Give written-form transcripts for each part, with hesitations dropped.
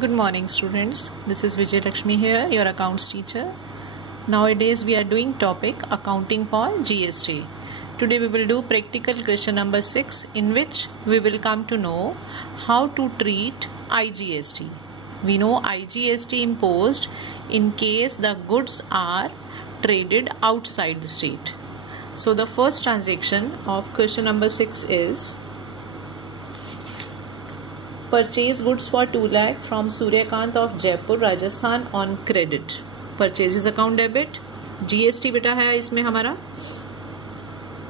Good morning students, this is Vijay Lakshmi here, your accounts teacher. Nowadays we are doing topic accounting for GST. Today we will do practical question number 6 in which we will come to know how to treat IGST. We know IGST imposed in case the goods are traded outside the state. So the first transaction of question number 6 is purchase goods for 2 lakh from Suryakant of Jaipur, Rajasthan on credit. Purchases account debit. GST बेटा है इसमें हमारा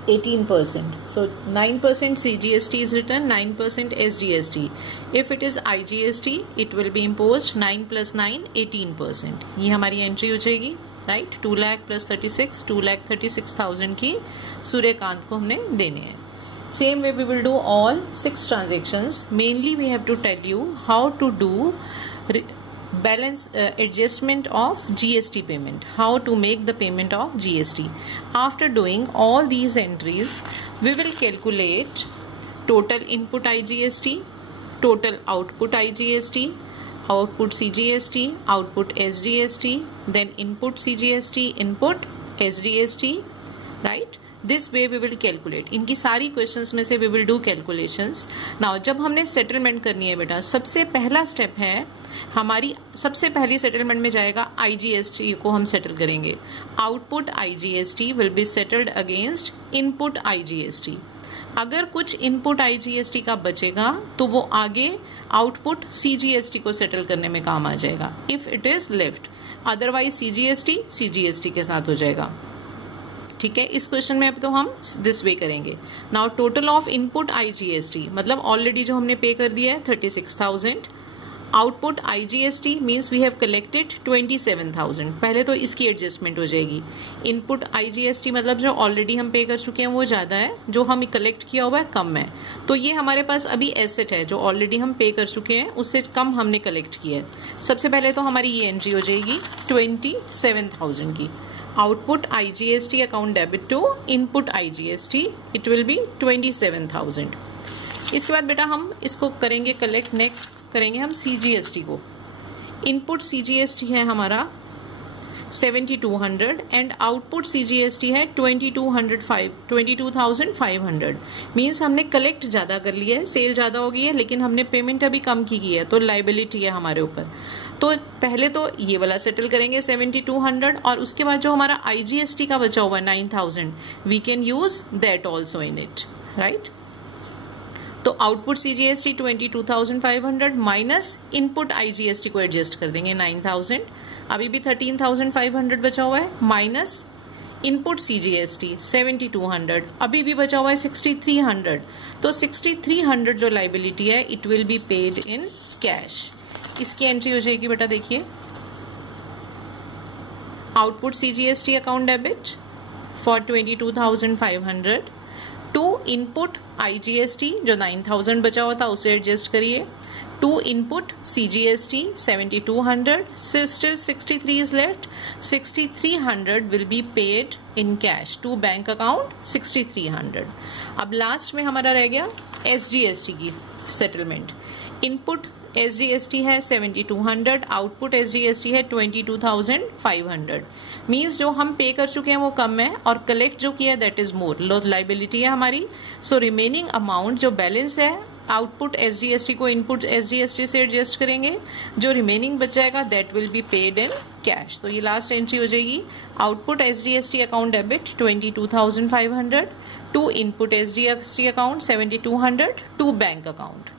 18%. So 9% CGST is written, 9% SGST. If it is IGST, it will be imposed 9 plus 9, 18%. ये हमारी entry हो जाएगी, right. 2 lakh plus 36, 2,36,000 की सूर्यकांत को हमने देने हैं. Same way we will do all 6 transactions. Mainly we have to tell you how to do balance adjustment of GST payment. How to make the payment of GST. After doing all these entries, we will calculate total input IGST, total output IGST, output CGST, output SGST, then input CGST, input SGST, right? This way we will calculate. इनकी सारी questions में से we will do calculations. Now जब हमने settlement करनी है बेटा, सबसे पहला स्टेप है हमारी, सबसे पहली सेटलमेंट में जाएगा IGST को हम सेटल करेंगे. Output IGST will be settled against input IGST. अगर कुछ इनपुट IGST का बचेगा तो वो आगे आउटपुट CGST को सेटल करने में काम आ जाएगा. If it is left, otherwise CGST के साथ हो जाएगा. ठीक है, इस क्वेश्चन में अब तो हम दिस वे करेंगे. Now total of input IGST मतलब ऑलरेडी जो हमने पे कर दिया है 36,000. Output IGST means we have collected 27,000. पहले तो इसकी एडजस्टमेंट हो जाएगी. इनपुट IGST मतलब जो ऑलरेडी हम पे कर चुके हैं वो ज्यादा है, जो हम कलेक्ट किया हुआ है कम है. तो ये हमारे पास अभी एसेट है जो ऑलरेडी हम पे कर चुके हैं, उससे कम हमने कलेक्ट किया है. सबसे पहले तो हमारी ये एंट्री हो जाएगी 27,000 की. Output IGST account debit to input IGST, it will be 27,000. इसके बाद बेटा हम इसको करेंगे कलेक्ट. नेक्स्ट करेंगे हम CGST को. इनपुट CGST है हमारा 7,200 एंड आउटपुट CGST है 22,500. मीन्स हमने कलेक्ट ज्यादा कर लिया है, सेल ज्यादा हो गई है, लेकिन हमने पेमेंट अभी कम की है, तो लाइबिलिटी है हमारे ऊपर. तो पहले तो ये वाला सेटल करेंगे 7,200 और उसके बाद जो हमारा IGST का बचा हुआ 9,000 we can use that also in it, right. तो output CGST 22,500 minus input IGST को एडजस्ट कर देंगे 9,000. अभी भी 13,500 बचा हुआ है, माइनस इनपुट CGST 7,200, अभी भी बचा हुआ है 6,300. तो 6,300 जो लाइबिलिटी है it will be paid in cash. इसकी एंट्री हो जाएगी बेटा, देखिए. Output CGST account debit for 22,500 to input IGST जो 9,000 बचा हुआ था उसे एडजस्ट करिए, to input CGST 7,200. Still 63 is left. 6,300 will be paid in cash to bank account 6,300. अब लास्ट में हमारा रह गया SGST की सेटलमेंट. इनपुट SGST है 7,200, आउटपुट SGST है 22,500. मीन्स जो हम पे कर चुके हैं वो कम है और कलेक्ट जो किया that is more. Low liability है हमारी. सो रिमेनिंग अमाउंट जो बैलेंस है आउटपुट SGST को इनपुट SGST से एडजस्ट करेंगे, जो रिमेनिंग बच जाएगा that will be paid in cash. तो ये लास्ट एंट्री हो जाएगी. Output SGST account debit 22,500 to input SGST account 7,200 to bank account,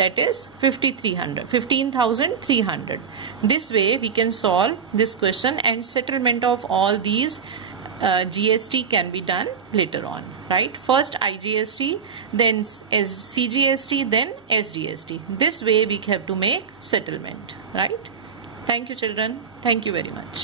that is 15,300. This way we can solve this question and settlement of all these GST can be done later on, right. First IGST, then CGST, then SGST. This way we have to make settlement, right. Thank you children. Thank you very much.